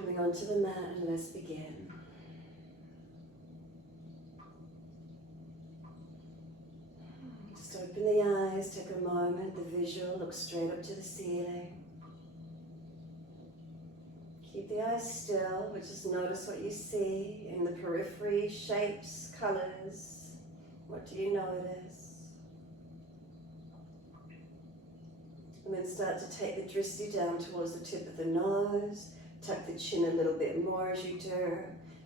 Coming onto the mat, and let's begin. Just open the eyes, take a moment, the visual, look straight up to the ceiling. Keep the eyes still, but just notice what you see in the periphery, shapes, colors. What do you notice? And then start to take the drishti down towards the tip of the nose. Tuck the chin a little bit more as you do.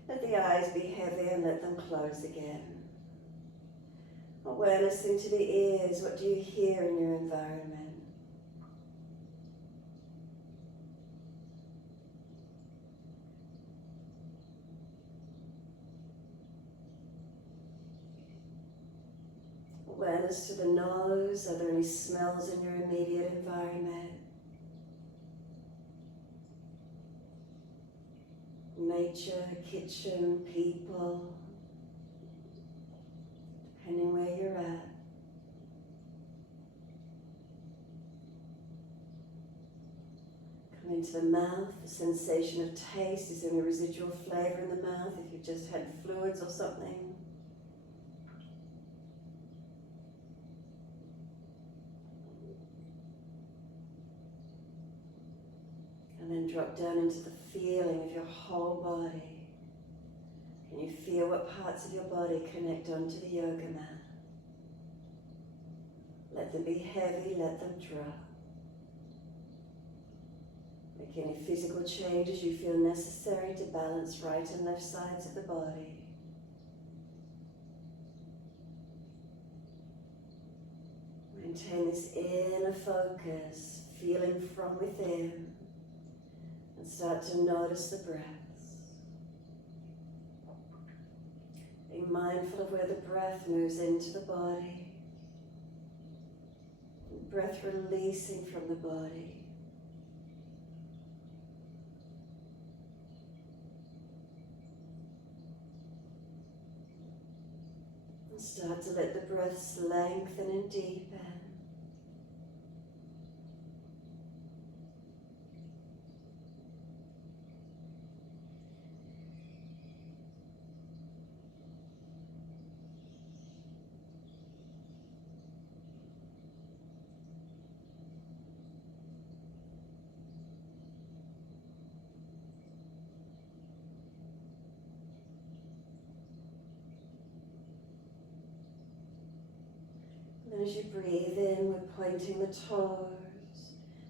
Let the eyes be heavy and let them close again. Awareness into the ears. What do you hear in your environment? Awareness to the nose. Are there any smells in your immediate environment? Nature, kitchen, people, depending where you're at. Come into the mouth, the sensation of taste. Is there any residual flavor in the mouth if you've just had fluids or something? And then drop down into the feeling of your whole body. Can you feel what parts of your body connect onto the yoga mat? Let them be heavy, let them drop. Make any physical changes you feel necessary to balance right and left sides of the body. Maintain this inner focus, feeling from within. And start to notice the breaths. Being mindful of where the breath moves into the body. And breath releasing from the body. And start to let the breaths lengthen and deepen. As you breathe in, we're pointing the toes,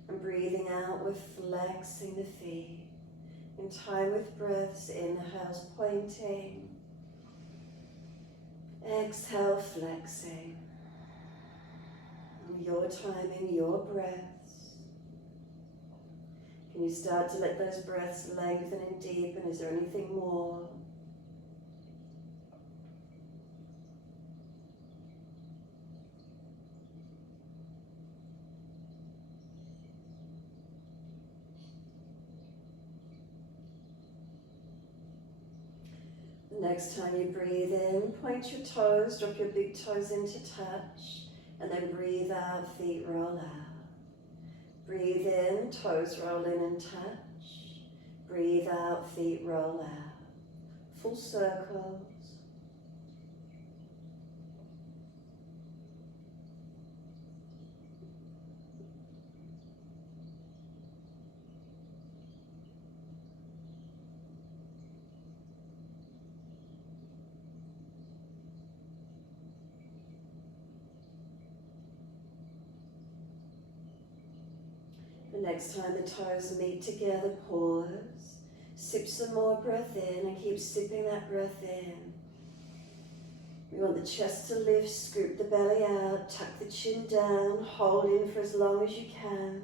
and breathing out, we're flexing the feet. In time with breaths, inhales pointing, exhale flexing. Your timing, your breaths. Can you start to let those breaths lengthen and deepen? Is there anything more? Next time you breathe in, point your toes, drop your big toes into touch, and then breathe out, feet roll out. Breathe in, toes roll in and touch. Breathe out, feet roll out. Full circles. The next time the toes meet together, pause. Sip some more breath in and keep sipping that breath in. We want the chest to lift, scoop the belly out, tuck the chin down, hold in for as long as you can.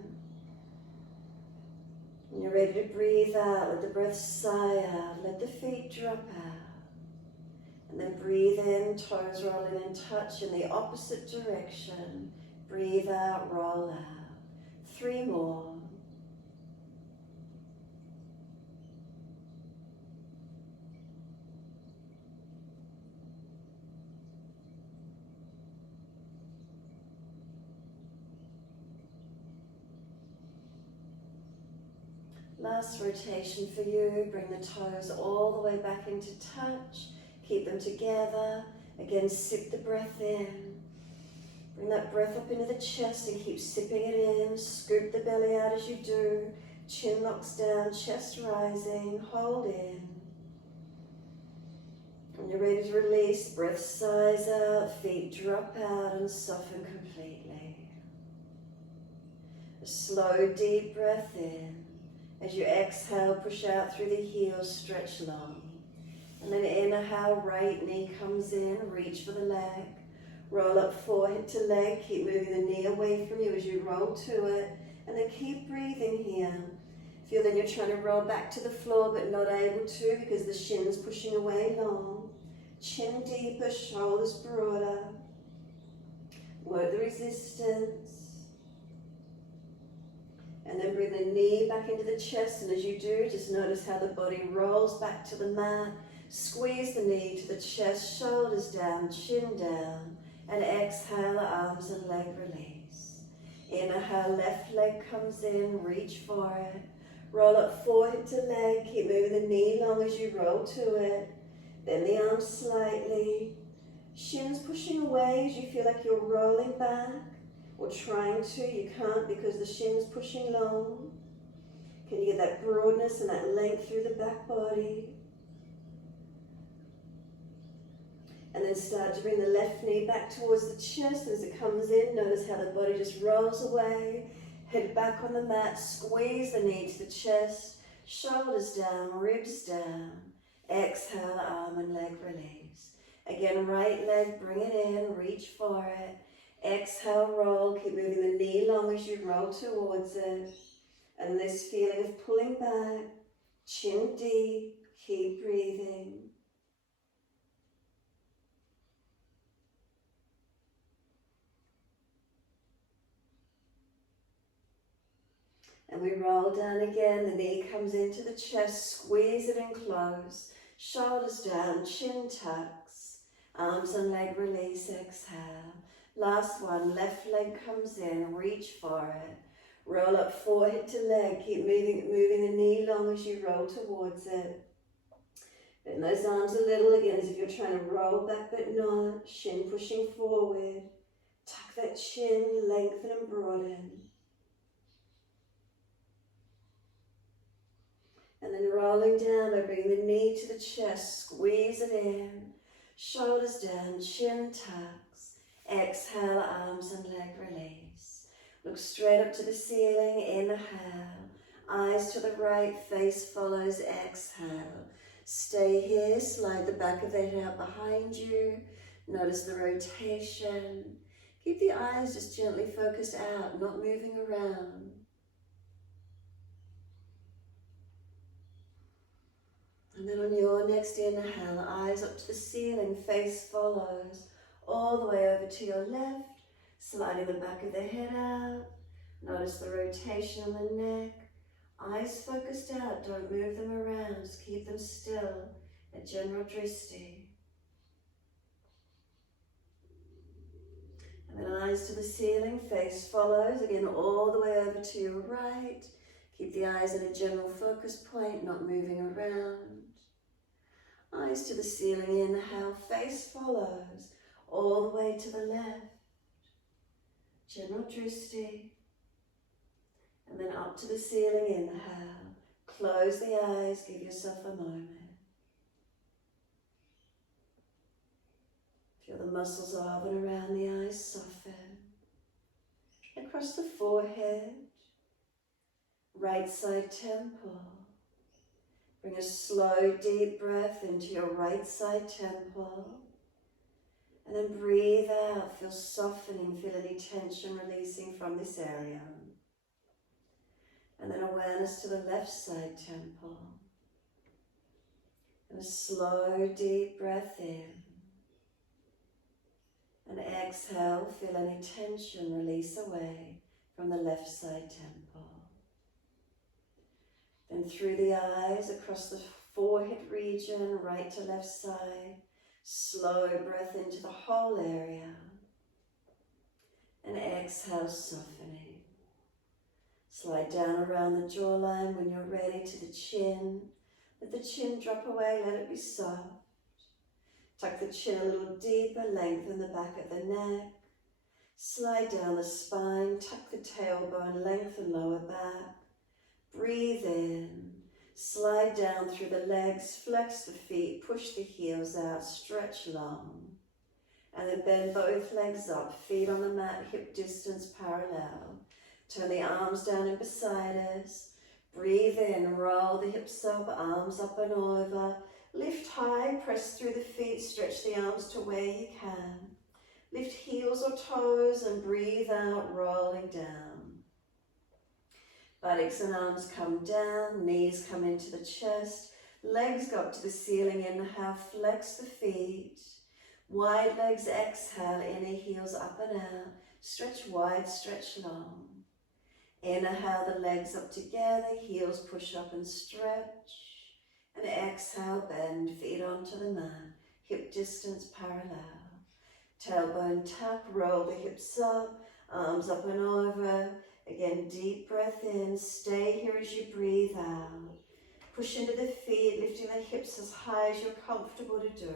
When you're ready to breathe out, let the breath sigh out, let the feet drop out. And then breathe in, toes roll in and touch in the opposite direction. Breathe out, roll out. 3 more. Last rotation for you. Bring the toes all the way back into touch. Keep them together. Again, sip the breath in. Bring that breath up into the chest and keep sipping it in. Scoop the belly out as you do. Chin locks down, chest rising. Hold in. When you're ready to release, breath sighs out, feet drop out and soften completely. A slow, deep breath in. As you exhale, push out through the heels, stretch long. And then inhale, right knee comes in, reach for the leg. Roll up forehead to leg, keep moving the knee away from you as you roll to it. And then keep breathing here. Feel that you're trying to roll back to the floor but not able to because the shin's pushing away long. Chin deeper, shoulders broader. Work the resistance. And then bring the knee back into the chest, and as you do, just notice how the body rolls back to the mat. Squeeze the knee to the chest, shoulders down, chin down, and exhale, arms and leg release. Inhale, left leg comes in, reach for it. Roll up forehead to leg, keep moving the knee long as you roll to it. Bend the arms slightly. Shins pushing away as you feel like you're rolling back. Or trying to, you can't because the shin's pushing long. Can you get that broadness and that length through the back body? And then start to bring the left knee back towards the chest as it comes in. Notice how the body just rolls away. Head back on the mat, squeeze the knee to the chest. Shoulders down, ribs down. Exhale, arm and leg release. Again, right leg, bring it in, reach for it. Exhale, roll, keep moving the knee long as you roll towards it. And this feeling of pulling back, chin deep, keep breathing. And we roll down again, the knee comes into the chest, squeeze it in close. Shoulders down, chin tucks, arms and leg release, exhale. Last one, left leg comes in, reach for it. Roll up forehead to leg, keep moving the knee long as you roll towards it. Bend those arms a little again as if you're trying to roll back but not. Shin pushing forward. Tuck that chin, lengthen and broaden. And then rolling down by bringing the knee to the chest, squeeze it in. Shoulders down, chin tucks. Exhale, arms and leg release. Look straight up to the ceiling, inhale. Eyes to the right, face follows, exhale. Stay here, slide the back of the head out behind you. Notice the rotation. Keep the eyes just gently focused out, not moving around. And then on your next inhale, eyes up to the ceiling, face follows. All the way over to your left, sliding the back of the head out. Notice the rotation on the neck. Eyes focused out, don't move them around, just keep them still. A general drishti. And then eyes to the ceiling, face follows. Again, all the way over to your right. Keep the eyes at a general focus point, not moving around. Eyes to the ceiling, inhale, face follows. All the way to the left. General drishti. And then up to the ceiling, inhale. Close the eyes, give yourself a moment. Feel the muscles of and around the eyes soften. Across the forehead, right side temple. Bring a slow, deep breath into your right side temple. And then breathe out, feel softening, feel any tension releasing from this area. And then awareness to the left side temple. And a slow, deep breath in. And exhale, feel any tension release away from the left side temple. Then through the eyes, across the forehead region, right to left side. Slow breath into the whole area. And exhale, softening. Slide down around the jawline when you're ready to the chin. Let the chin drop away, let it be soft. Tuck the chin a little deeper, lengthen the back of the neck. Slide down the spine, tuck the tailbone, lengthen lower back. Breathe in. Slide down through the legs, flex the feet, push the heels out, stretch long. And then bend both legs up, feet on the mat, hip distance parallel. Turn the arms down and beside us. Breathe in, roll the hips up, arms up and over. Lift high, press through the feet, stretch the arms to where you can. Lift heels or toes and breathe out, rolling down. Buttocks and arms come down, knees come into the chest, legs go up to the ceiling, inhale, flex the feet. Wide legs, exhale, inner heels up and out, stretch wide, stretch long. Inhale the legs up together, heels push up and stretch. And exhale, bend, feet onto the mat, hip distance parallel. Tailbone tuck, roll the hips up, arms up and over. Again, deep breath in, stay here as you breathe out. Push into the feet, lifting the hips as high as you're comfortable to do.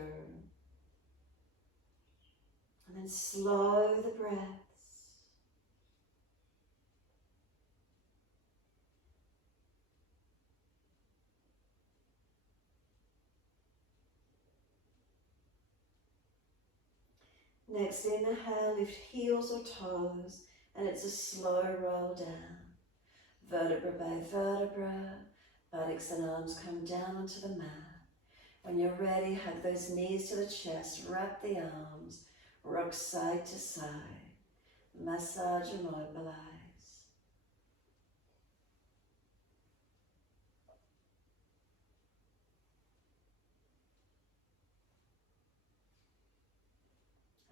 And then slow the breaths. Next, inhale, lift heels or toes, and it's a slow roll down. Vertebra by vertebra, buttocks and arms come down onto the mat. When you're ready, hug those knees to the chest, wrap the arms, rock side to side. Massage and mobilize.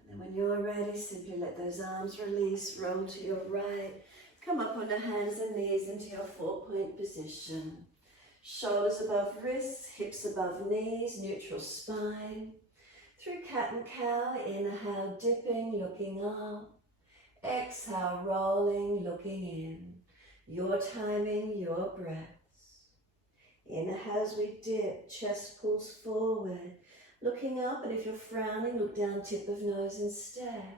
And then when you're ready, simply let those arms release, roll to your right, come up on the hands and knees into your 4-point position. Shoulders above wrists, hips above knees, neutral spine. Through cat and cow, inhale, dipping, looking up. Exhale, rolling, looking in. Your timing, your breaths. Inhale as we dip, chest pulls forward. Looking up, and if you're frowning, look down, tip of nose instead.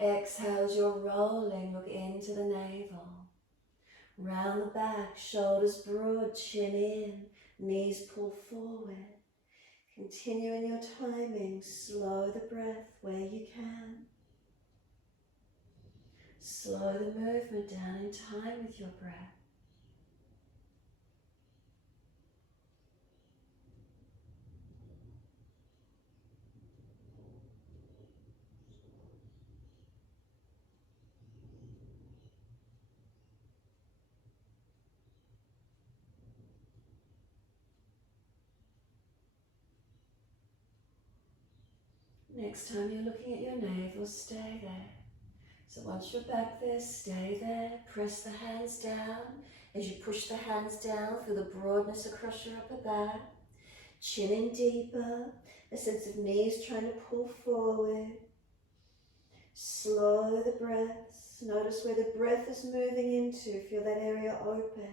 Exhale as you're rolling, look into the navel. Round the back, shoulders broad, chin in, knees pull forward. Continue in your timing, slow the breath where you can. Slow the movement down in time with your breath. Next time you're looking at your navel, stay there. So once you're back there, stay there. Press the hands down. As you push the hands down, feel the broadness across your upper back. Chin in deeper. A sense of knees trying to pull forward. Slow the breaths. Notice where the breath is moving into. Feel that area open.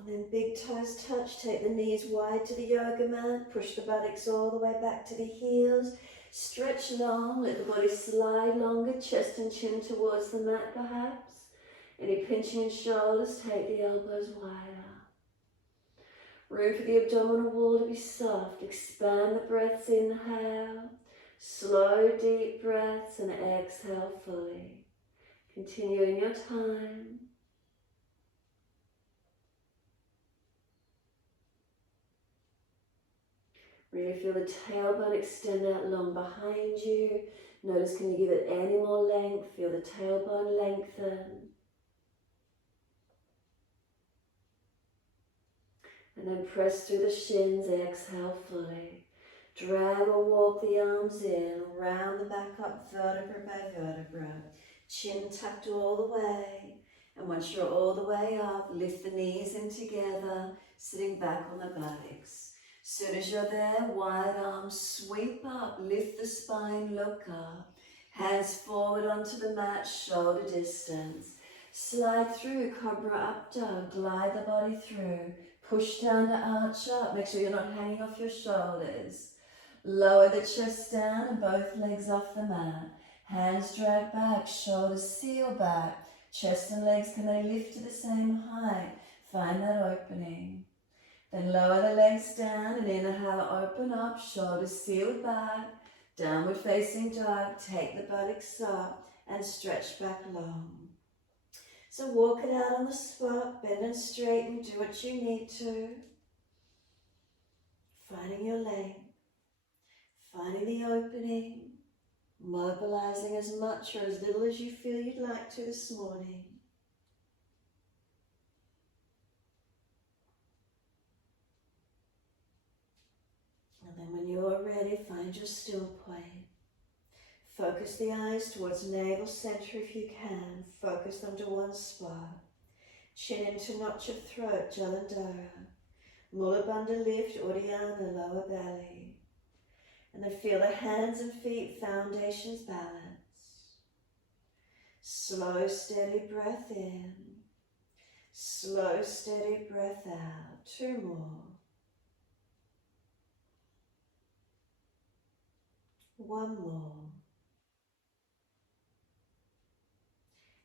And then big toes touch, take the knees wide to the yoga mat, push the buttocks all the way back to the heels, stretch long, let the body slide longer, chest and chin towards the mat perhaps. Any pinching in shoulders, take the elbows wider. Room for the abdominal wall to be soft, expand the breaths, inhale, slow deep breaths and exhale fully. Continue in your time. Really feel the tailbone extend out long behind you. Notice, can you give it any more length? Feel the tailbone lengthen. And then press through the shins, exhale fully. Drag or walk the arms in, round the back up, vertebra by vertebra. Chin tucked all the way. And once you're all the way up, lift the knees in together, sitting back on the buttocks. Soon as you're there, wide arms sweep up, lift the spine, look up. Hands forward onto the mat, shoulder distance. Slide through, cobra up dog, glide the body through. Push down to arch up, make sure you're not hanging off your shoulders. Lower the chest down and both legs off the mat. Hands drag back, shoulders seal back. Chest and legs, can they lift to the same height? Find that opening. Then lower the legs down and inhale, open up, shoulders sealed back. Downward facing dog, take the buttocks up and stretch back long. So walk it out on the spot, bend and straighten, do what you need to. Finding your length, finding the opening, mobilizing as much or as little as you feel you'd like to this morning. And then when you're ready, find your still point. Focus the eyes towards navel center if you can. Focus them to one spot. Chin into notch of throat, Jalandhara. Mula Bandha lift, Uddiyana, lower belly. And then feel the hands and feet, foundations balance. Slow, steady breath in. Slow, steady breath out. 2 more. 1 more.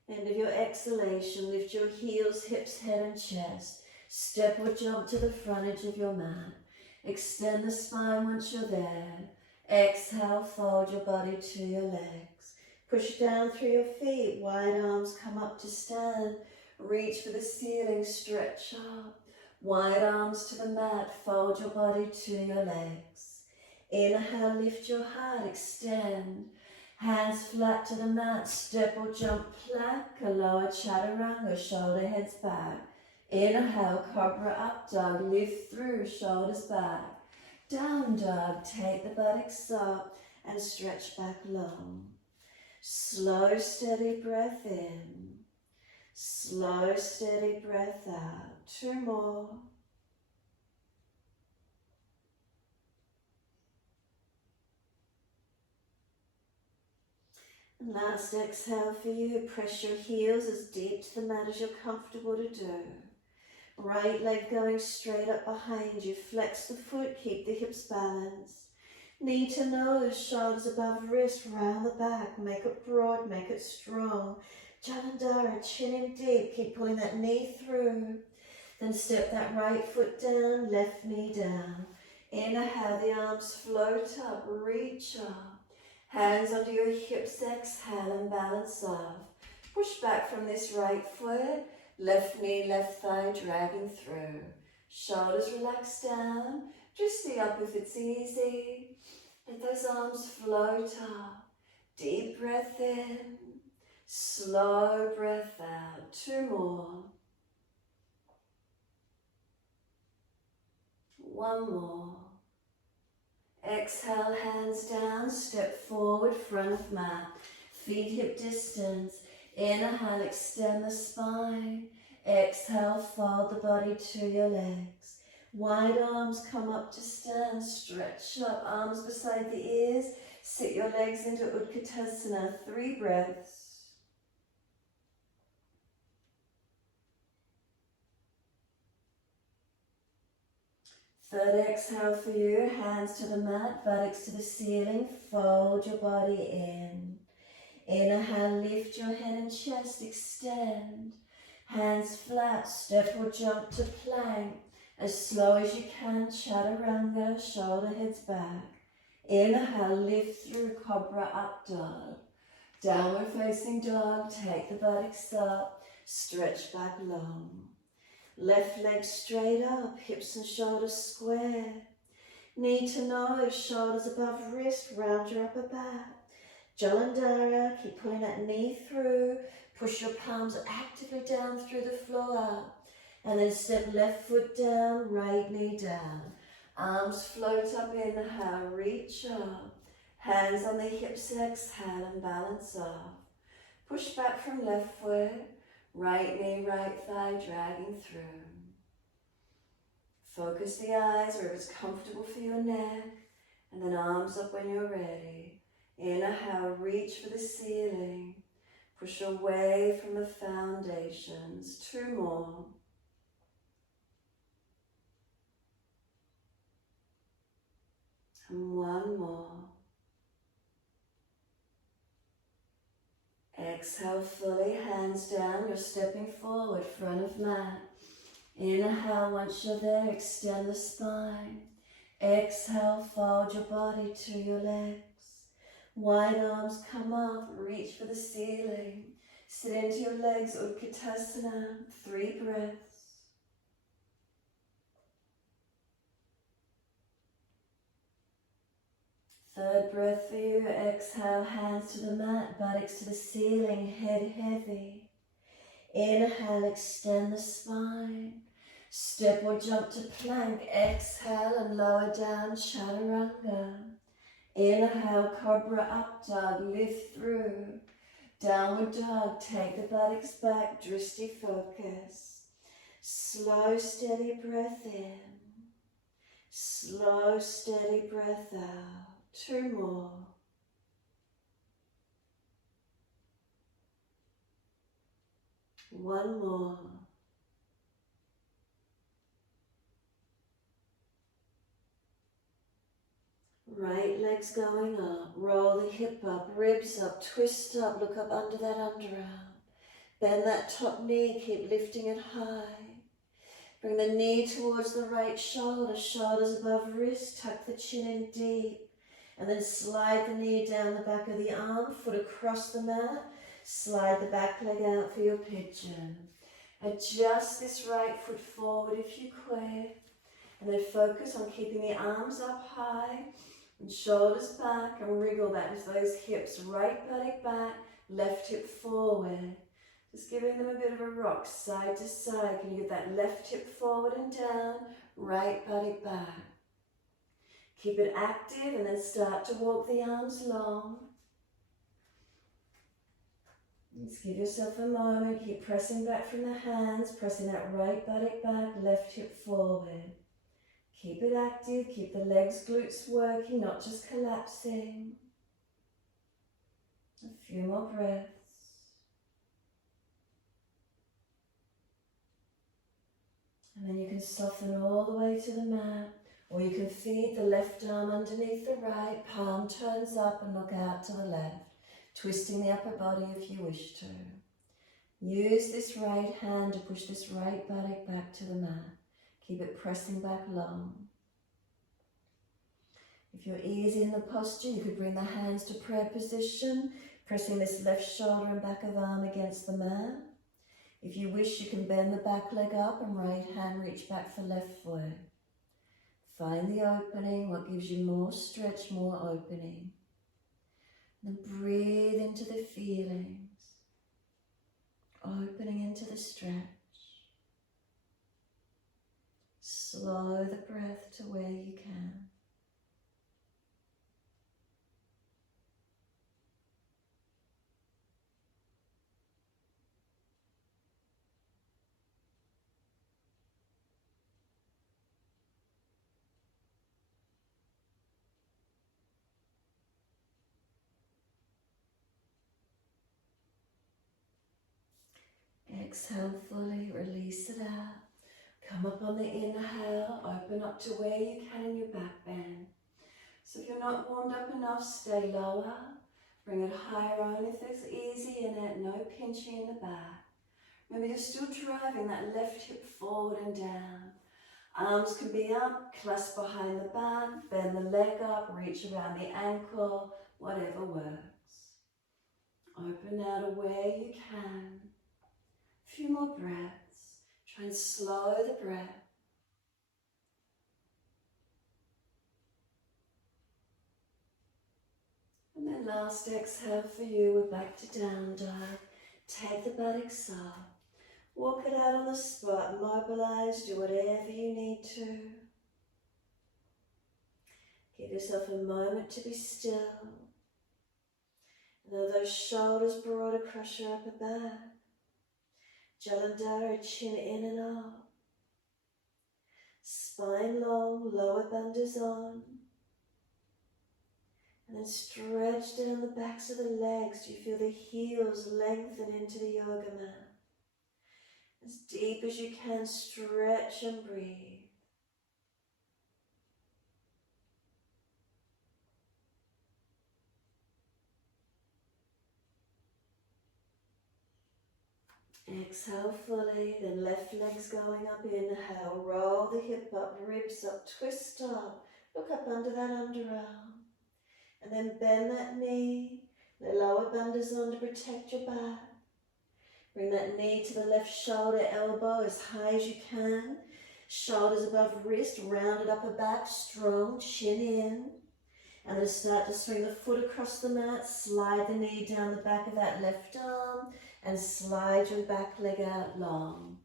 End of your exhalation, lift your heels, hips, head and chest. Step or jump to the front edge of your mat. Extend the spine once you're there. Exhale, fold your body to your legs. Push down through your feet, wide arms come up to stand. Reach for the ceiling, stretch up. Wide arms to the mat, fold your body to your legs. Inhale, lift your heart, extend. Hands flat to the mat, step or jump plank, a lower chaturanga, shoulder heads back. Inhale, cobra up dog, lift through, shoulders back. Down dog, take the buttocks up and stretch back long. Slow, steady breath in. Slow, steady breath out. 2 more. And last exhale for you, press your heels as deep to the mat as you're comfortable to do. Right leg going straight up behind you, flex the foot, keep the hips balanced. Knee to nose, shoulders above wrist, round the back, make it broad, make it strong. Jalandhara, chin in deep, keep pulling that knee through. Then step that right foot down, left knee down. Inhale, the arms float up, reach up. Hands under your hips, exhale and balance off. Push back from this right foot, left knee, left thigh, dragging through. Shoulders relax down, just the up if it's easy. Let those arms float up. Deep breath in, slow breath out. 2 more. 1 more. Exhale, hands down, step forward, front of mat. Feet hip distance. Inhale, extend the spine. Exhale, fold the body to your legs. Wide arms come up to stand, stretch up, arms beside the ears. Sit your legs into Utkatasana, 3 breaths. Third exhale for you, hands to the mat, buttocks to the ceiling, fold your body in. Inhale, lift your head and chest, extend. Hands flat, step or jump to plank. As slow as you can, chaturanga, shoulder heads back. Inhale, lift through, cobra up dog. Downward facing dog, take the buttocks up, stretch back long. Left leg straight up, hips and shoulders square. Knee to nose, shoulders above wrist, round your upper back. Jalandhara, keep pulling that knee through. Push your palms actively down through the floor. And then step left foot down, right knee down. Arms float up, inhale, reach up. Hands on the hips, exhale and balance off. Push back from left foot. Right knee, right thigh, dragging through. Focus the eyes wherever it's comfortable for your neck, and then arms up when you're ready. Inhale, reach for the ceiling. Push away from the foundations. 2 more. And 1 more. Exhale fully, hands down. You're stepping forward, front of mat. Inhale, once you're there, extend the spine. Exhale, fold your body to your legs. Wide arms come up, reach for the ceiling. Sit into your legs, Utkatasana. 3 breaths. Third breath for you. Exhale, hands to the mat, buttocks to the ceiling, head heavy. Inhale, extend the spine. Step or jump to plank. Exhale and lower down, chaturanga. Inhale, cobra up dog, lift through. Downward dog, take the buttocks back, drishti focus. Slow, steady breath in. Slow, steady breath out. 2 more. One more. Right leg's going up. Roll the hip up, ribs up, twist up, look up under that underarm. Bend that top knee, keep lifting it high. Bring the knee towards the right shoulder, shoulders above wrist, tuck the chin in deep. And then slide the knee down the back of the arm, foot across the mat. Slide the back leg out for your pigeon. Adjust this right foot forward if you quit. And then focus on keeping the arms up high and shoulders back, and wriggle that as those hips, right buttock back, left hip forward. Just giving them a bit of a rock, side to side. Can you get that left hip forward and down, right buttock back? Keep it active and then start to walk the arms long. Just give yourself a moment, keep pressing back from the hands, pressing that right buttock back, left hip forward. Keep it active, keep the legs, glutes working, not just collapsing. A few more breaths. And then you can soften all the way to the mat, or you can feed the left arm underneath the right, palm turns up and look out to the left, twisting the upper body if you wish to. Use this right hand to push this right buttock back to the mat. Keep it pressing back long. If you're easy in the posture, you could bring the hands to prayer position, pressing this left shoulder and back of arm against the mat. If you wish, you can bend the back leg up and right hand reach back for left foot. Find the opening, what gives you more stretch, more opening. Then breathe into the feelings, opening into the stretch. Slow the breath to where you can. Exhale fully, release it out. Come up on the inhale, open up to where you can in your back bend. So if you're not warmed up enough, stay lower. Bring it higher on if there's easy in it, no pinching in the back. Remember, you're still driving that left hip forward and down. Arms can be up, clasp behind the back, bend the leg up, reach around the ankle, whatever works. Open out to where you can. A few more breaths. Try and slow the breath. And then last exhale for you, we're back to down dog. Take the buttocks up. Walk it out on the spot, mobilize, do whatever you need to. Give yourself a moment to be still. And though those shoulders broad across your upper back, Jalandhara, chin in and up. spine long, lower bandhas on. And then stretch down the backs of the legs. You feel the heels lengthen into the yoga mat. As deep as you can, stretch and breathe. Exhale fully, then left leg's going up, inhale, roll the hip up, ribs up, twist up, look up under that underarm, and then bend that knee, let lower bandhas on to protect your back. Bring that knee to the left shoulder, elbow as high as you can, shoulders above wrist, rounded upper back, strong, chin in. And then start to swing the foot across the mat, slide the knee down the back of that left arm, and slide your back leg out long.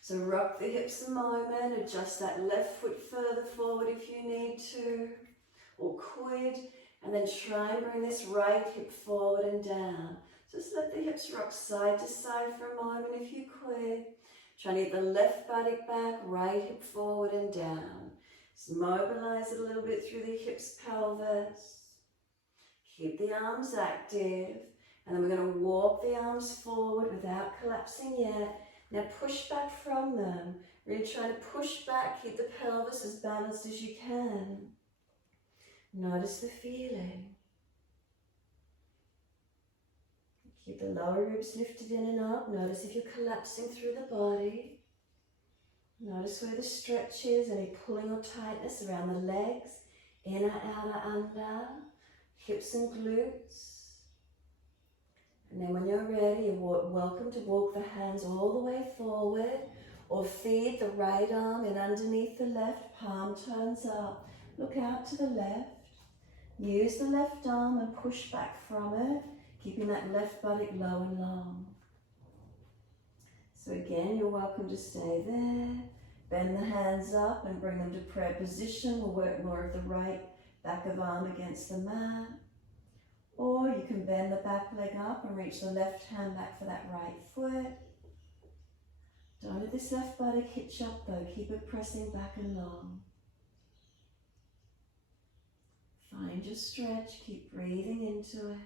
So rock the hips a moment, adjust that left foot further forward if you need to, or could, and then try and bring this right hip forward and down. Just let the hips rock side to side for a moment if you could. Try and get the left buttock back, right hip forward and down. Just mobilize it a little bit through the hips, pelvis. Keep the arms active. And then we're going to walk the arms forward without collapsing yet. Now push back from them. Really try to push back, keep the pelvis as balanced as you can. Notice the feeling. Keep the lower ribs lifted in and up. Notice if you're collapsing through the body. Notice where the stretch is, any pulling or tightness around the legs, inner, outer, under, hips and glutes. And then when you're ready, you're welcome to walk the hands all the way forward or feed the right arm in underneath the left, palm turns up. Look out to the left. Use the left arm and push back from it, keeping that left buttock low and long. So again, you're welcome to stay there. Bend the hands up and bring them to prayer position. We'll work more of the right back of arm against the mat. Or you can bend the back leg up and reach the left hand back for that right foot. Don't let this left buttock hitch up though. Keep it pressing back and long. Find your stretch. Keep breathing into it.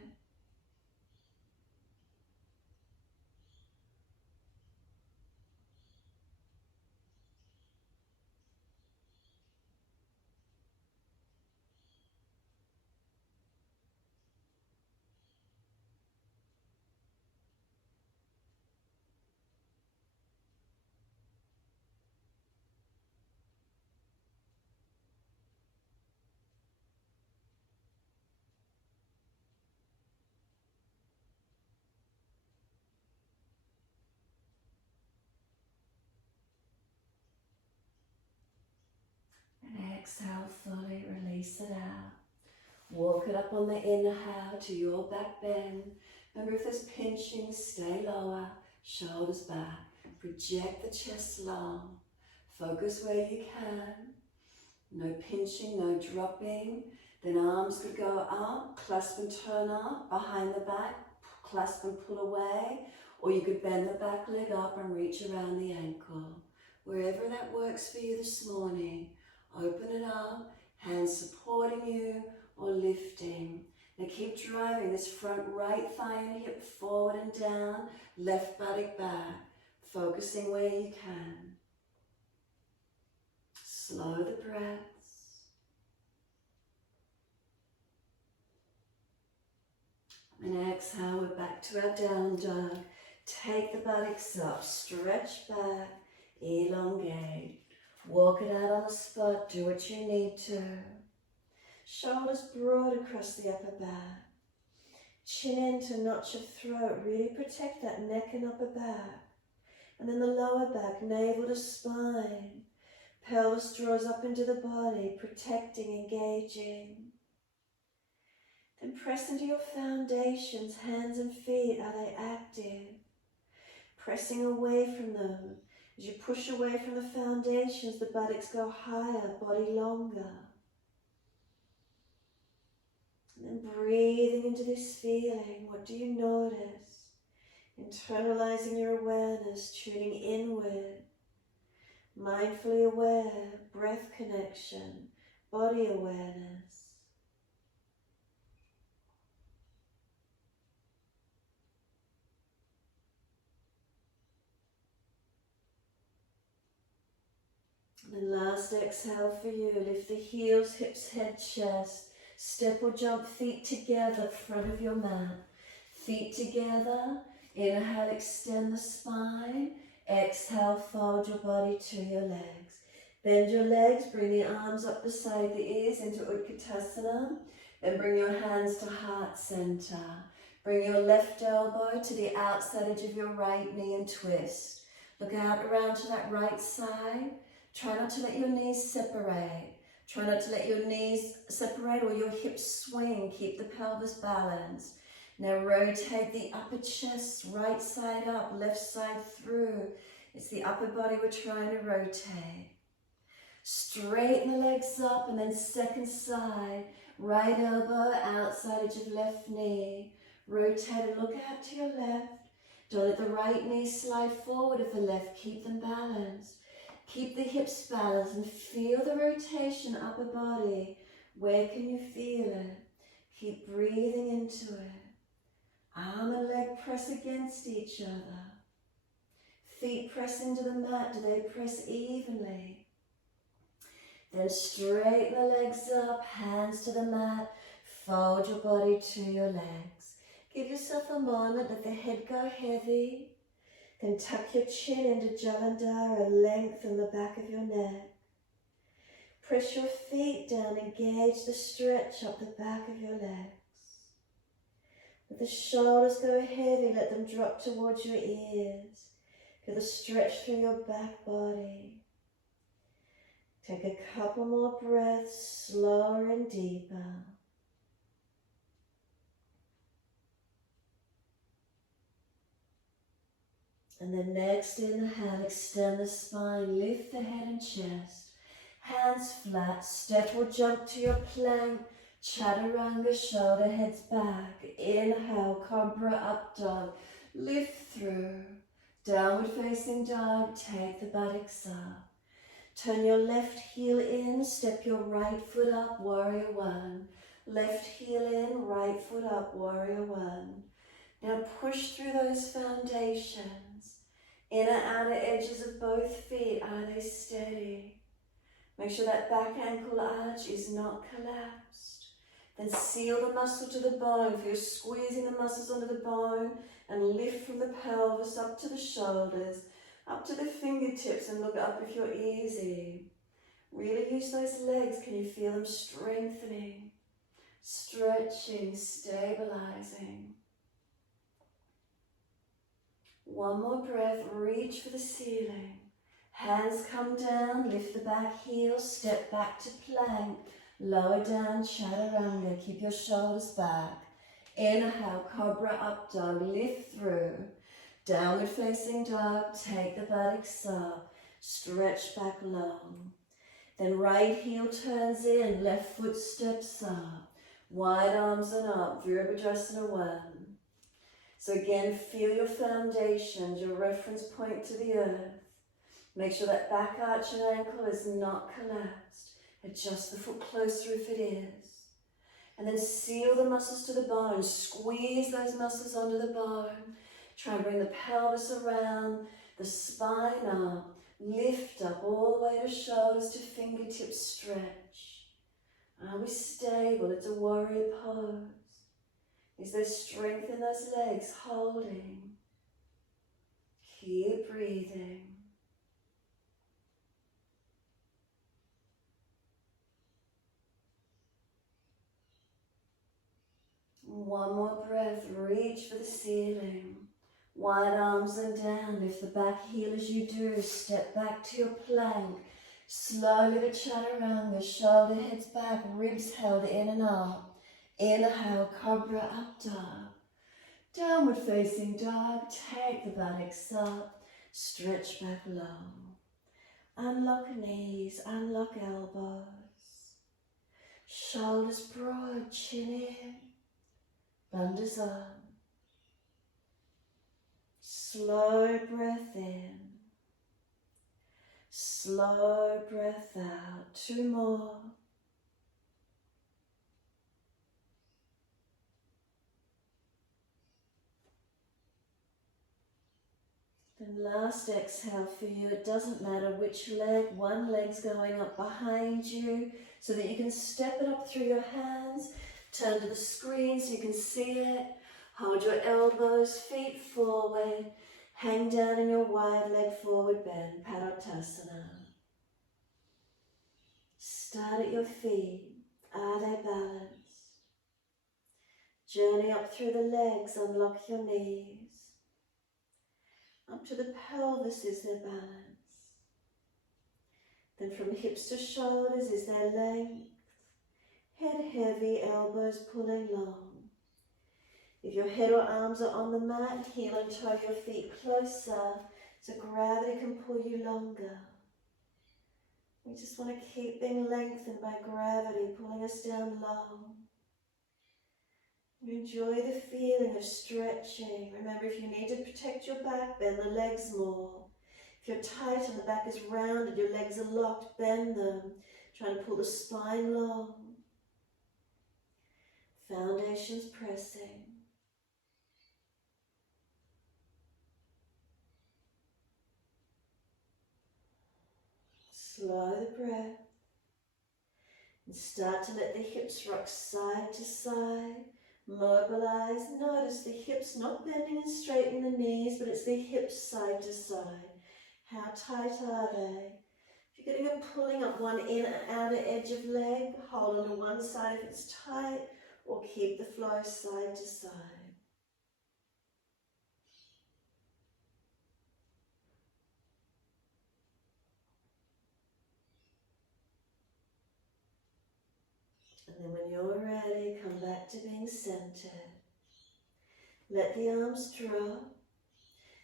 And exhale fully, release it out. Walk it up on the inhale to your back bend. Remember, if there's pinching, stay lower, shoulders back. Project the chest long. Focus where you can. No pinching, no dropping. Then arms could go up, clasp and turn up, behind the back, clasp and pull away. Or you could bend the back leg up and reach around the ankle. Wherever that works for you this morning, open it up, hands supporting you or lifting. Now keep driving this front right thigh and hip forward and down, left buttock back, focusing where you can. Slow the breaths. And exhale, we're back to our down dog. Take the buttocks up, stretch back, elongate. Walk it out on the spot, do what you need to. Shoulders broad across the upper back. Chin in to notch your throat, really protect that neck and upper back. And then the lower back, navel to spine. Pelvis draws up into the body, protecting, engaging. Then press into your foundations, hands and feet, are they active? Pressing away from them. As you push away from the foundations, the buttocks go higher, body longer. And then breathing into this feeling, what do you notice? Internalizing your awareness, tuning inward. Mindfully aware, breath connection, body awareness. And last exhale for you, lift the heels, hips, head, chest. Step or jump feet together, front of your mat. Feet together, inhale, extend the spine. Exhale, fold your body to your legs. Bend your legs, bring the arms up beside the ears into Utkatasana. Then bring your hands to heart center. Bring your left elbow to the outside edge of your right knee and twist. Look out around to that right side. Try not to let your knees separate. Try not to let your knees separate or your hips swing. Keep the pelvis balanced. Now rotate the upper chest, right side up, left side through. It's the upper body we're trying to rotate. Straighten the legs up and then second side. Right elbow, outside edge of left knee. Rotate and look out to your left. Don't let the right knee slide forward of the left. Keep them balanced. Keep the hips balanced and feel the rotation, upper body. Where can you feel it? Keep breathing into it. Arm and leg press against each other. Feet press into the mat. Do they press evenly? Then straighten the legs up, hands to the mat. Fold your body to your legs. Give yourself a moment, let the head go heavy. Then tuck your chin into Jalandhara, lengthen the back of your neck. Press your feet down, engage the stretch up the back of your legs. Let the shoulders go heavy, let them drop towards your ears. Feel the stretch through your back body. Take a couple more breaths, slower and deeper. And then next inhale, extend the spine, lift the head and chest. Hands flat, step or jump to your plank. Chaturanga, shoulder heads back. Inhale, Cobra up dog. Lift through. Downward facing dog, take the buttocks up. Turn your left heel in, step your right foot up, warrior one. Left heel in, right foot up, warrior one. Now push through those foundations. Inner, outer edges of both feet, are they steady? Make sure that back ankle arch is not collapsed. Then seal the muscle to the bone. Feel squeezing the muscles under the bone and lift from the pelvis up to the shoulders, up to the fingertips, and look up if you're easy. Really use those legs. Can you feel them strengthening, stretching, stabilizing? One more breath, reach for the ceiling. Hands come down, lift the back heel, step back to plank. Lower down, chaturanga, keep your shoulders back. Inhale, cobra up dog, lift through. Downward facing dog, take the buttocks up. Stretch back long. Then right heel turns in, left foot steps up. Wide arms and up, Virabhadrasana 1. So again, feel your foundations, your reference point to the earth. Make sure that back arch and ankle is not collapsed. Adjust the foot closer if it is. And then seal the muscles to the bone. Squeeze those muscles onto the bone. Try and bring the pelvis around, the spine up. Lift up all the way to shoulders to fingertips, stretch. Are we stable? It's a warrior pose. Is there strength in those legs? Holding. Keep breathing. One more breath, reach for the ceiling. Wide arms and down, lift the back heel as you do. Step back to your plank. Slowly to chaturanga, shoulder heads back, ribs held in and up. Inhale, cobra up dog. Downward facing dog, take the buttocks up. Stretch back long. Unlock knees, unlock elbows. Shoulders broad, chin in. Bandhas up. Slow breath in. Slow breath out. 2 more. And last exhale for you. It doesn't matter which leg. One leg's going up behind you so that you can step it up through your hands. Turn to the screen so you can see it. Hold your elbows, feet forward. Hang down in your wide leg forward bend, Padottasana. Start at your feet. Are they balanced? Journey up through the legs, unlock your knees. Up to the pelvis, is there balance? Then from hips to shoulders, is there length? Head heavy, elbows pulling long. If your head or arms are on the mat, heel and toe your feet closer so gravity can pull you longer. We just want to keep being lengthened by gravity pulling us down low. Enjoy the feeling of stretching. Remember, if you need to protect your back, bend the legs more. If you're tight and the back is rounded, your legs are locked, bend them. Trying to pull the spine long. Foundations pressing. Slow the breath. And start to let the hips rock side to side. Mobilize. Notice the hips not bending and straightening the knees, but it's the hips side to side. How tight are they? If you're getting a pulling up one inner and outer edge of leg, hold on to one side if it's tight, or keep the flow side to side. And then when you're ready, come back to being centered. Let the arms drop.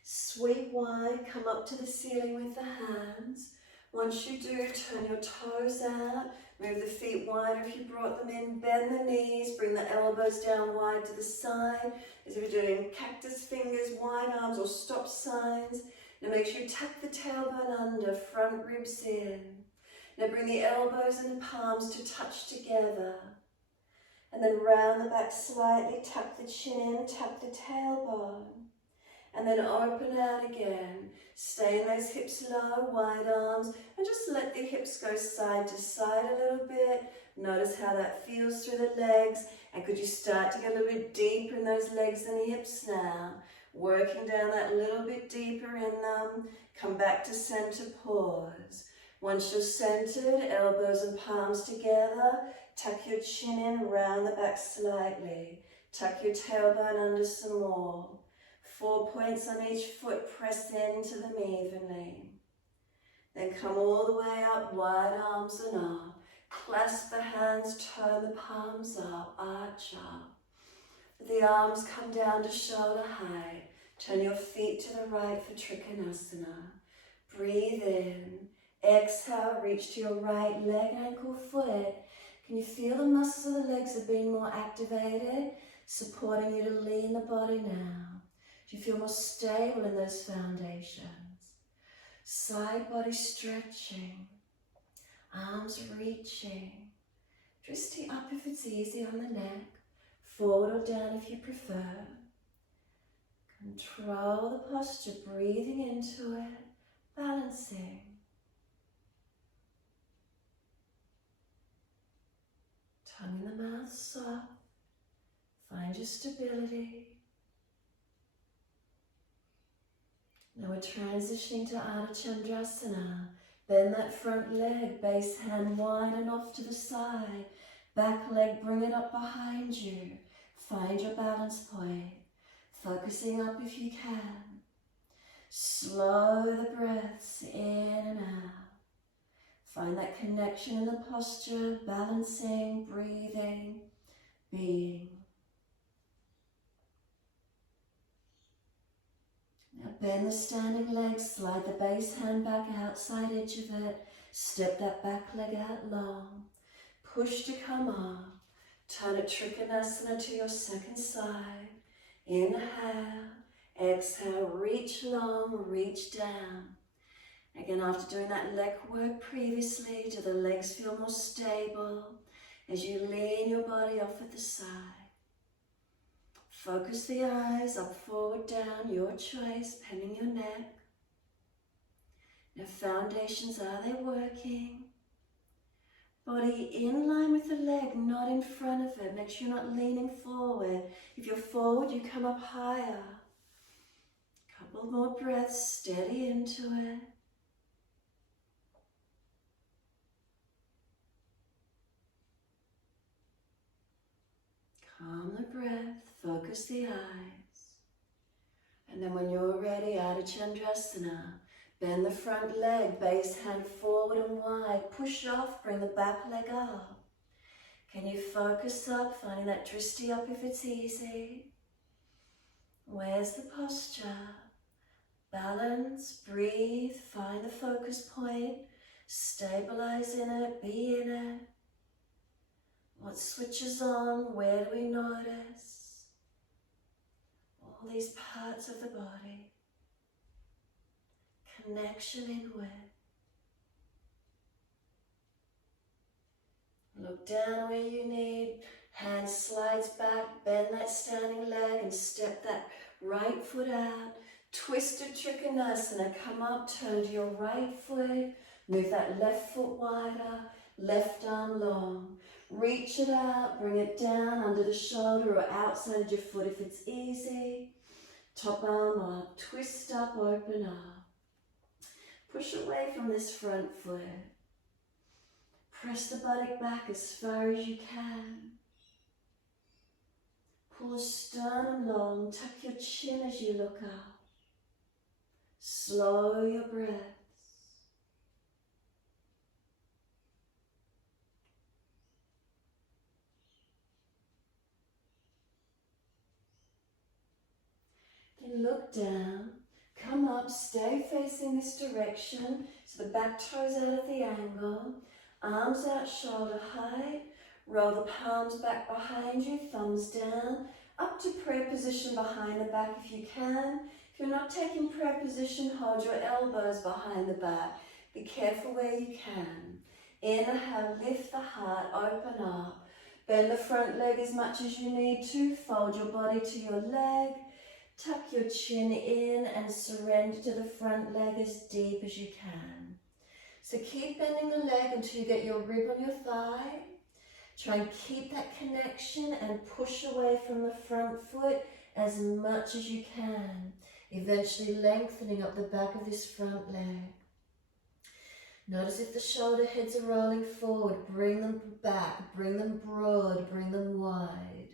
Sweep wide, come up to the ceiling with the hands. Once you do, turn your toes out. Move the feet wider if you brought them in. Bend the knees, bring the elbows down wide to the side. As if you're doing cactus fingers, wide arms or stop signs. Now make sure you tuck the tailbone under, front ribs in. Now bring the elbows and the palms to touch together. And then round the back slightly, tuck the chin in, tuck the tailbone. And then open out again. Stay in those hips low, wide arms, and just let the hips go side to side a little bit. Notice how that feels through the legs. And could you start to get a little bit deeper in those legs and hips now? Working down that little bit deeper in them. Come back to center, pause. Once you're centered, elbows and palms together. Tuck your chin in, round the back slightly. Tuck your tailbone under some more. 4 points on each foot, press into them evenly. Then come all the way up, wide arms and up. Clasp the hands, turn the palms up, arch up. The arms come down to shoulder height. Turn your feet to the right for Trikonasana. Breathe in. Exhale, reach to your right leg, ankle, foot. Can you feel the muscles of the legs are being more activated? Supporting you to lean the body now. Do you feel more stable in those foundations? Side body stretching, arms reaching. Twisting up if it's easy on the neck, forward or down if you prefer. Control the posture, breathing into it, balancing. Tongue in the mouth soft, find your stability. Now we're transitioning to Ardha Chandrasana. Bend that front leg, base hand wide and off to the side. Back leg, bring it up behind you. Find your balance point. Focusing up if you can. Slow the breaths in and out. Find that connection in the posture, balancing, breathing, being. Now bend the standing leg, slide the base hand back outside edge of it, step that back leg out long, push to come up, turn it Trikonasana to your second side, inhale, exhale, reach long, reach down, Again, after doing that leg work previously, do the legs feel more stable as you lean your body off at the side? Focus the eyes up, forward, down, your choice, bending your neck. Now foundations, are they working? Body in line with the leg, not in front of it. Make sure you're not leaning forward. If you're forward, you come up higher. Couple more breaths, steady into it. Calm the breath, focus the eyes. And then when you're ready, out of Chandrasana, bend the front leg, base hand forward and wide. Push off, bring the back leg up. Can you focus up, finding that drishti up if it's easy? Where's the posture? Balance, breathe, find the focus point. Stabilize in it, be in it. What switches on? Where do we notice? All these parts of the body. Connection inward. Look down where you need. Hand slides back, bend that standing leg and step that right foot out. Twisted Trikonasana, come up, turn to your right foot. Move that left foot wider, left arm long. Reach it out, bring it down under the shoulder or outside your foot if it's easy. Top arm up, twist up, open up. Push away from this front foot. Press the buttock back as far as you can. Pull the sternum long, tuck your chin as you look up. Slow your breaths. Then look down, come up, stay facing this direction, so the back toes out of the angle, arms out shoulder height, roll the palms back behind you, thumbs down, up to prayer position behind the back if you can. If you're not taking prayer position, hold your elbows behind the back. Be careful where you can. Inhale, lift the heart, open up. Bend the front leg as much as you need to, fold your body to your leg. Tuck your chin in and surrender to the front leg as deep as you can. So keep bending the leg until you get your rib on your thigh. Try and keep that connection and push away from the front foot as much as you can, eventually lengthening up the back of this front leg. Notice if the shoulder heads are rolling forward, bring them back, bring them broad, bring them wide.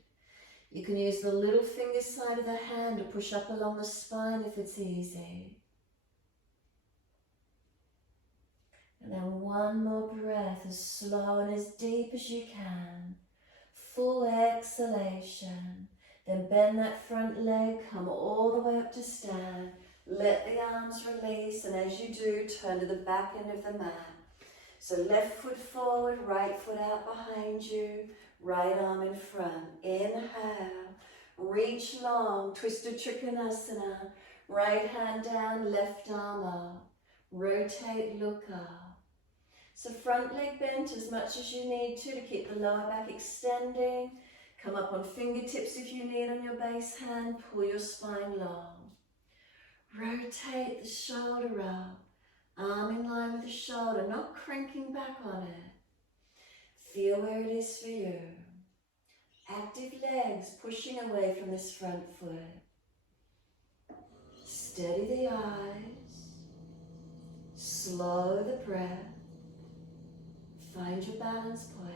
You can use the little finger side of the hand to push up along the spine if it's easy. And then one more breath, as slow and as deep as you can. Full exhalation. Then bend that front leg, come all the way up to stand. Let the arms release, and as you do, turn to the back end of the mat. So left foot forward, right foot out behind you. Right arm in front. Inhale, reach long, twisted Trikonasana. Right hand down, left arm up. Rotate, look up. So front leg bent as much as you need to keep the lower back extending. Come up on fingertips if you need on your base hand. Pull your spine long. Rotate the shoulder up. Arm in line with the shoulder, not cranking back on it. Feel where it is for you. Active legs pushing away from this front foot. Steady the eyes. Slow the breath. Find your balance point.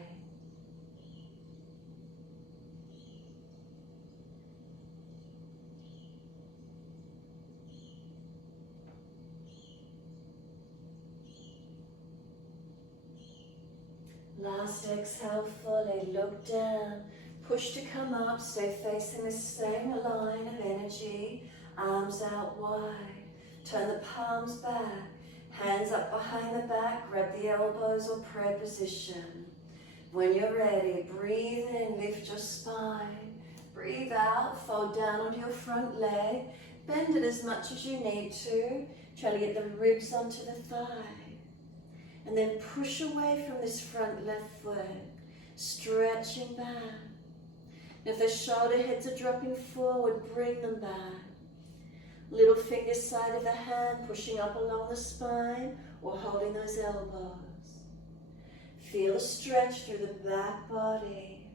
Last exhale fully, look down, push to come up, stay facing the same line of energy, arms out wide, turn the palms back, hands up behind the back, grab the elbows or prayer position. When you're ready, breathe in, lift your spine, breathe out, fold down onto your front leg, bend it as much as you need to, Try to get the ribs onto the thigh. And then push away from this front left foot, stretching back. And if the shoulder heads are dropping forward, bring them back. Little finger side of the hand pushing up along the spine or holding those elbows. Feel a stretch through the back body.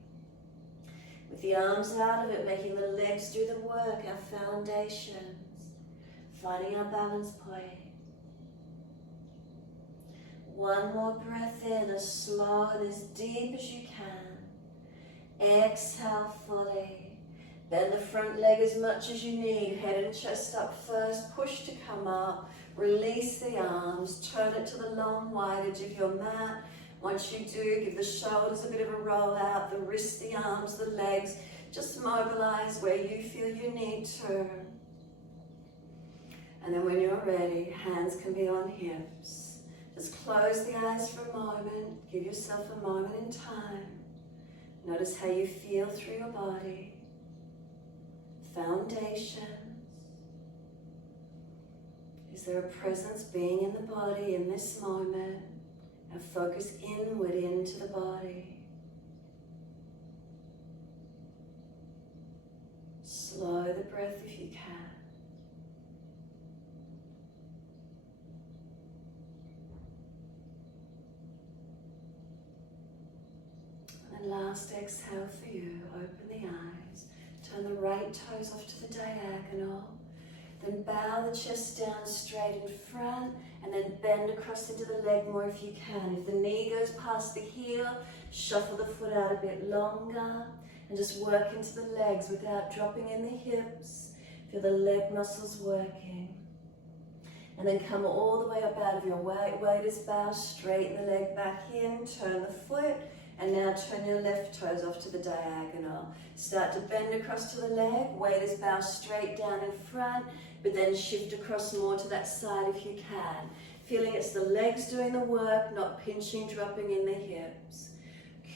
With the arms out of it, making the legs do the work, our foundations. Finding our balance point. One more breath in, as slow and as deep as you can. Exhale fully. Bend the front leg as much as you need. Head and chest up first. Push to come up. Release the arms. Turn it to the long wide edge of your mat. Once you do, give the shoulders a bit of a roll out. The wrists, the arms, the legs. Just mobilize where you feel you need to. And then when you're ready, hands can be on hips. Just close the eyes for a moment. Give yourself a moment in time. Notice how you feel through your body. Foundations. Is there a presence being in the body in this moment? And focus inward into the body. Slow the breath if you can. And last exhale for you. Open the eyes. Turn the right toes off to the diagonal. Then bow the chest down straight in front, and then bend across into the leg more if you can. If the knee goes past the heel, shuffle the foot out a bit longer, and just work into the legs without dropping in the hips. Feel the leg muscles working. And then come all the way up out of your weight. Weight is bow, straighten the leg back in, turn the foot, and now turn your left toes off to the diagonal. Start to bend across to the leg. Weight is bow straight down in front, but then shift across more to that side if you can. Feeling it's the legs doing the work, not pinching, dropping in the hips.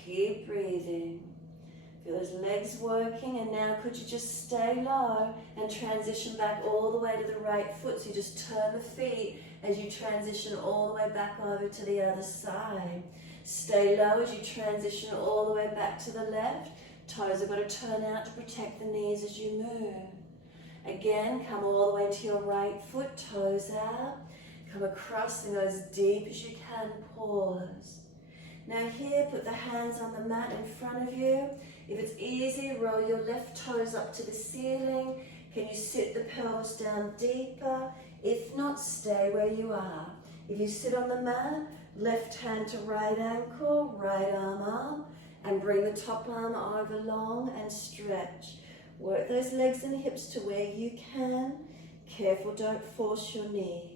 Keep breathing. Feel those legs working, and now could you just stay low and transition back all the way to the right foot. So you just turn the feet as you transition all the way back over to the other side. Stay low as you transition all the way back to the left. Toes have got to turn out to protect the knees as you move. Again, come all the way to your right foot, toes out. Come across and go as deep as you can, pause. Now here, put the hands on the mat in front of you. If it's easy, roll your left toes up to the ceiling. Can you sit the pelvis down deeper? If not, stay where you are. If you sit on the mat, left hand to right ankle, right arm up, and bring the top arm over long and stretch. Work those legs and hips to where you can. Careful, don't force your knees.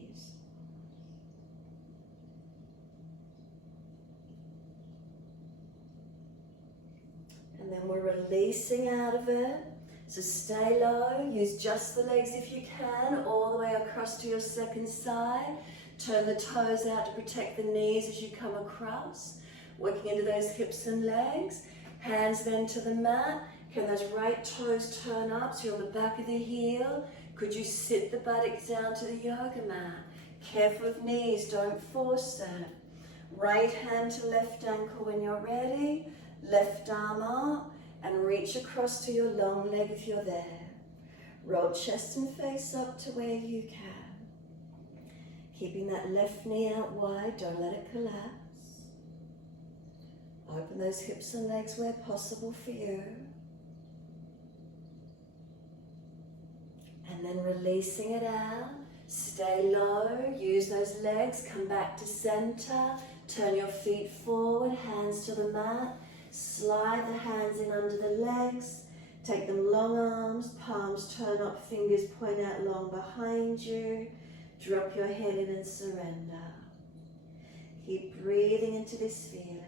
And then we're releasing out of it. So stay low, use just the legs if you can, all the way across to your second side. Turn the toes out to protect the knees as you come across. Working into those hips and legs. Hands then to the mat. Can those right toes turn up so you're on the back of the heel? Could you sit the buttocks down to the yoga mat? Careful with knees, don't force them. Right hand to left ankle when you're ready. Left arm up and reach across to your long leg if you're there. Roll chest and face up to where you can. Keeping that left knee out wide, don't let it collapse. Open those hips and legs where possible for you. And then releasing it out. Stay low, use those legs, come back to center. Turn your feet forward, hands to the mat. Slide the hands in under the legs. Take them long arms, palms turn up, fingers point out long behind you. Drop your head in and surrender. Keep breathing into this feeling.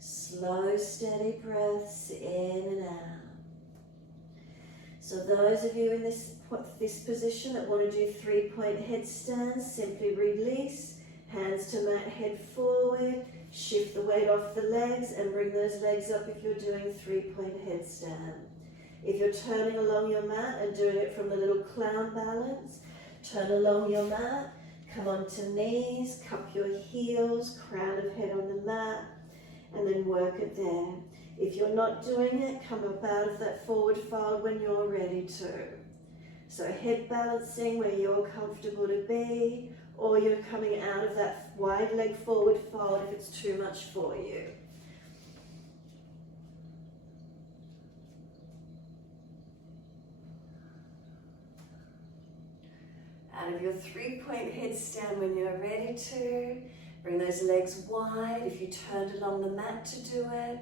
Slow, steady breaths in and out. So those of you in this position that want to do 3-point headstands, simply release, hands to mat, head forward, shift the weight off the legs and bring those legs up if you're doing 3-point headstand. If you're turning along your mat and doing it from the little clown balance, turn along your mat, come onto knees, cup your heels, crown of head on the mat, and then work it there. If you're not doing it, come up out of that forward fold when you're ready to. So head balancing where you're comfortable to be, or you're coming out of that wide leg forward fold if it's too much for you. Out of your 3-point headstand when you're ready to. Bring those legs wide. If you turned along the mat to do it,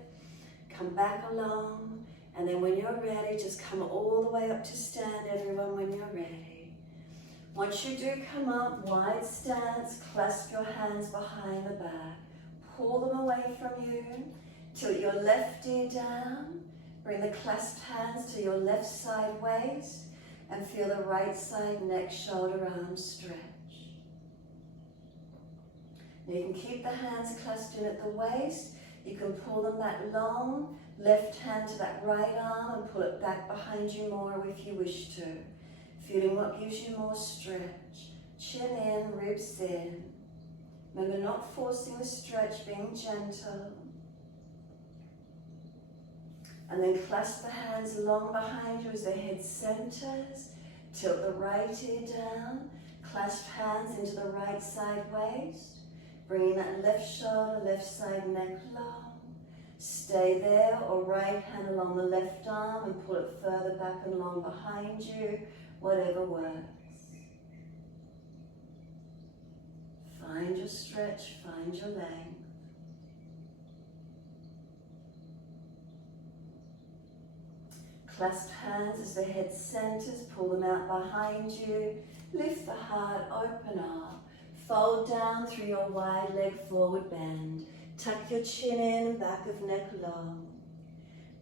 come back along. And then when you're ready, just come all the way up to stand, everyone, when you're ready. Once you do come up, wide stance, clasp your hands behind the back. Pull them away from you. Tilt your left ear down. Bring the clasped hands to your left side waist. And feel the right side neck, shoulder, arms stretch. Now you can keep the hands clasped in at the waist. You can pull them that long, left hand to that right arm and pull it back behind you more if you wish to. Feeling what gives you more stretch. Chin in, ribs in. Remember, not forcing the stretch, being gentle. And then clasp the hands long behind you as the head centers. Tilt the right ear down. Clasp hands into the right side waist. Bringing that left shoulder, left side neck long. Stay there, or right hand along the left arm and pull it further back and long behind you. Whatever works. Find your stretch, find your length. Clasp hands as the head centers, pull them out behind you. Lift the heart, open up. Fold down through your wide leg forward bend. Tuck your chin in, back of neck long.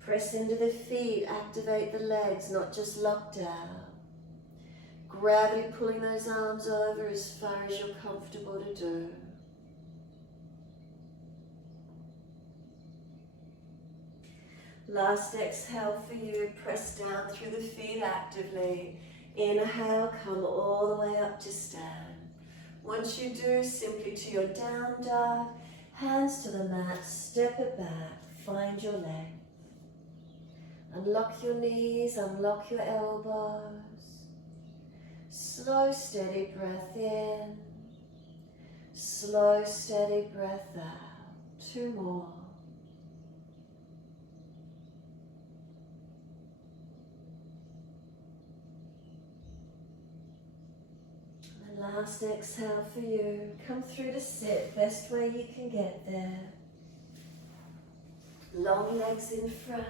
Press into the feet, activate the legs, not just locked out. Gravity pulling those arms over as far as you're comfortable to do. Last exhale for you, press down through the feet actively. Inhale, come all the way up to stand. Once you do, simply to your down dog, hands to the mat, step it back, find your length. Unlock your knees, unlock your elbows. Slow, steady breath in. Slow, steady breath out. 2 more. Last exhale for you. Come through to sit, best way you can get there. Long legs in front.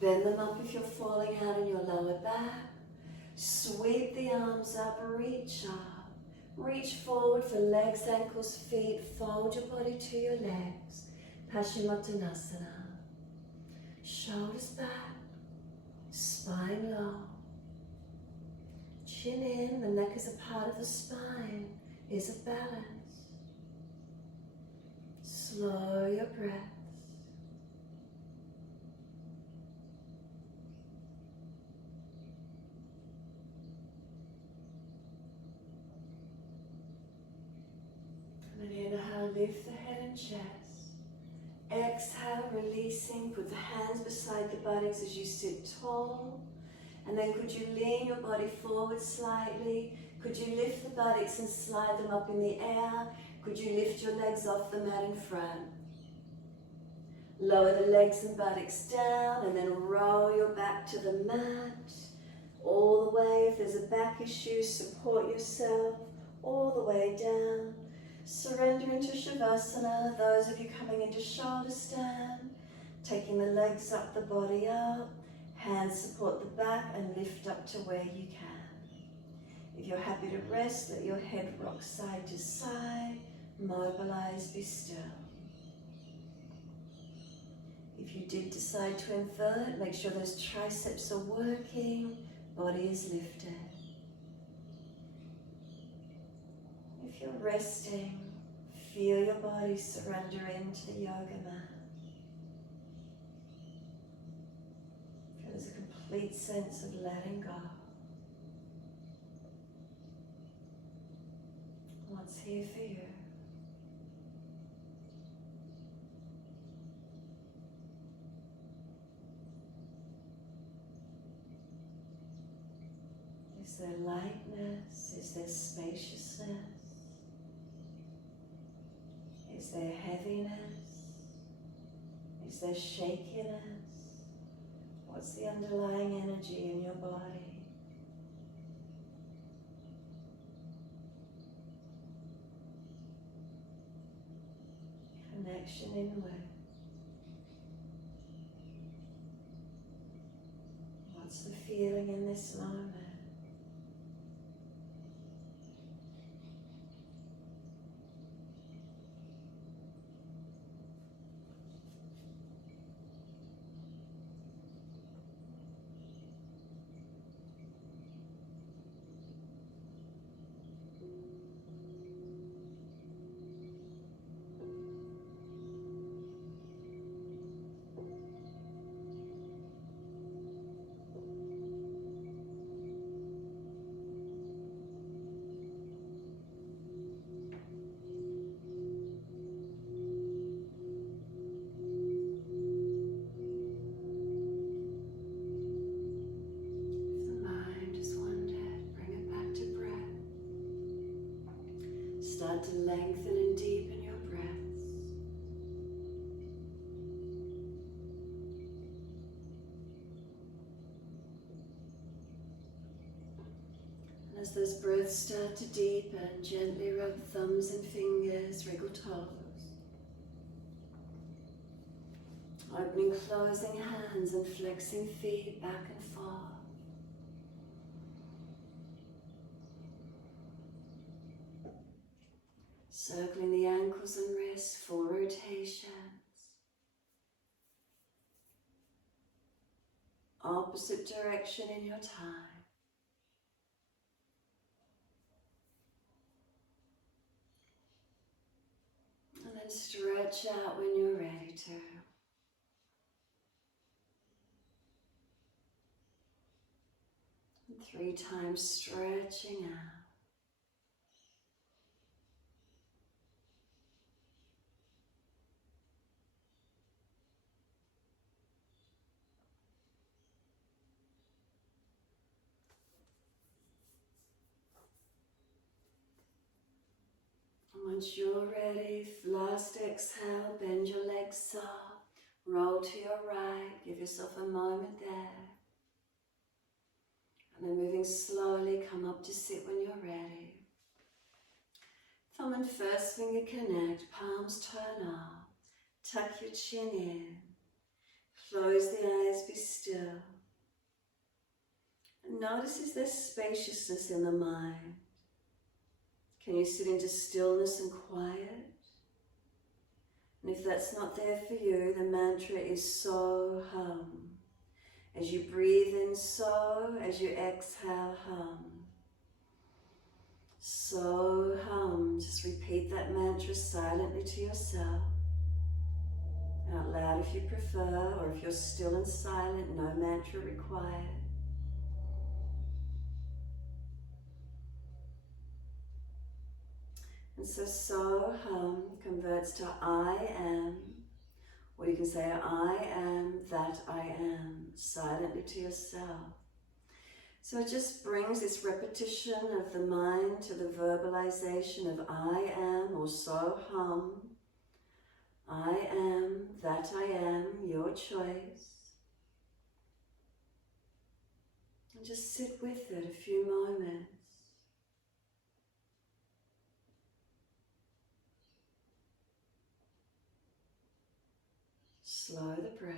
Bend them up if you're falling out in your lower back. Sweep the arms up, reach up. Reach forward for legs, ankles, feet. Fold your body to your legs. Paschimottanasana. Shoulders back. Spine long. Chin in, the neck is a part of the spine, is a balance. Slow your breaths. And then inhale, lift the head and chest. Exhale, releasing, put the hands beside the buttocks as you sit tall. And then could you lean your body forward slightly? Could you lift the buttocks and slide them up in the air? Could you lift your legs off the mat in front? Lower the legs and buttocks down and then roll your back to the mat. All the way, if there's a back issue, support yourself all the way down. Surrender into Shavasana. Those of you coming into shoulder stand, taking the legs up, the body up. Hands support the back and lift up to where you can. If you're happy to rest, let your head rock side to side. Mobilize, be still. If you did decide to invert, make sure those triceps are working, body is lifted. If you're resting, feel your body surrender into the yoga mat. There's a complete sense of letting go. What's here for you? Is there lightness? Is there spaciousness? Is there heaviness? Is there shakiness? What's the underlying energy in your body? Connection inward. What's the feeling in this moment? Start to lengthen and deepen your breaths. And as those breaths start to deepen, gently rub thumbs and fingers, wriggle toes. Opening, closing hands and flexing feet back and forth. Circling the ankles and wrists, full rotations. Opposite direction in your time. And then stretch out when you're ready to. And 3 times stretching out. Once you're ready, last exhale, bend your legs up, roll to your right, give yourself a moment there. And then moving slowly, come up to sit when you're ready. Thumb and first finger connect, palms turn up, tuck your chin in, close the eyes, be still. And notice is there spaciousness in the mind? Can you sit into stillness and quiet? And if that's not there for you, the mantra is so hum. As you breathe in, so, as you exhale, hum. So hum. Just repeat that mantra silently to yourself. Out loud if you prefer, or if you're still and silent, no mantra required. And so hum converts to I am, or you can say I am that I am, silently to yourself. So it just brings this repetition of the mind to the verbalization of I am, or so hum. I am that I am, your choice. And just sit with it a few moments. Slow the breath.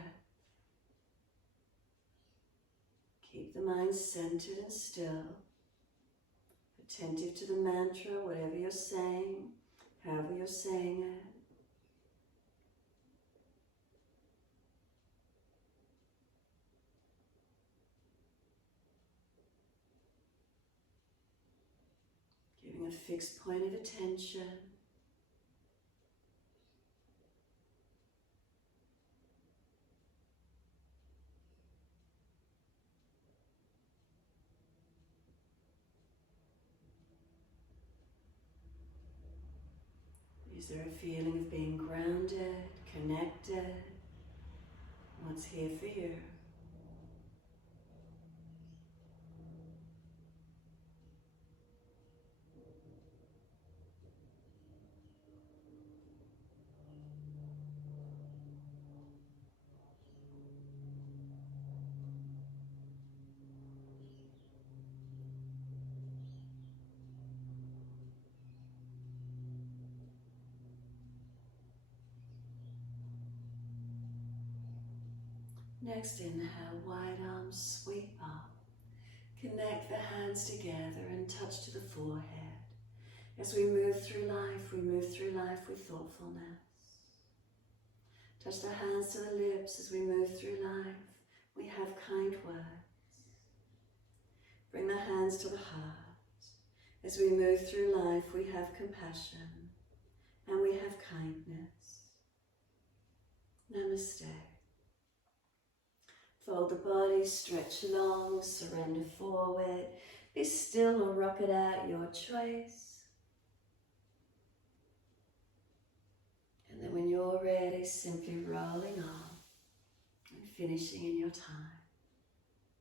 Keep the mind centered and still. Attentive to the mantra, whatever you're saying, however you're saying it. Giving a fixed point of attention. Is there a feeling of being grounded, connected? What's here for you? Next inhale, wide arms sweep up. Connect the hands together and touch to the forehead. As we move through life with thoughtfulness. Touch the hands to the lips as we move through life. We have kind words. Bring the hands to the heart. As we move through life, we have compassion and we have kindness. Namaste. Fold the body, stretch long, surrender forward. Be still or rock it out, your choice. And then when you're ready, simply rolling off and finishing in your time.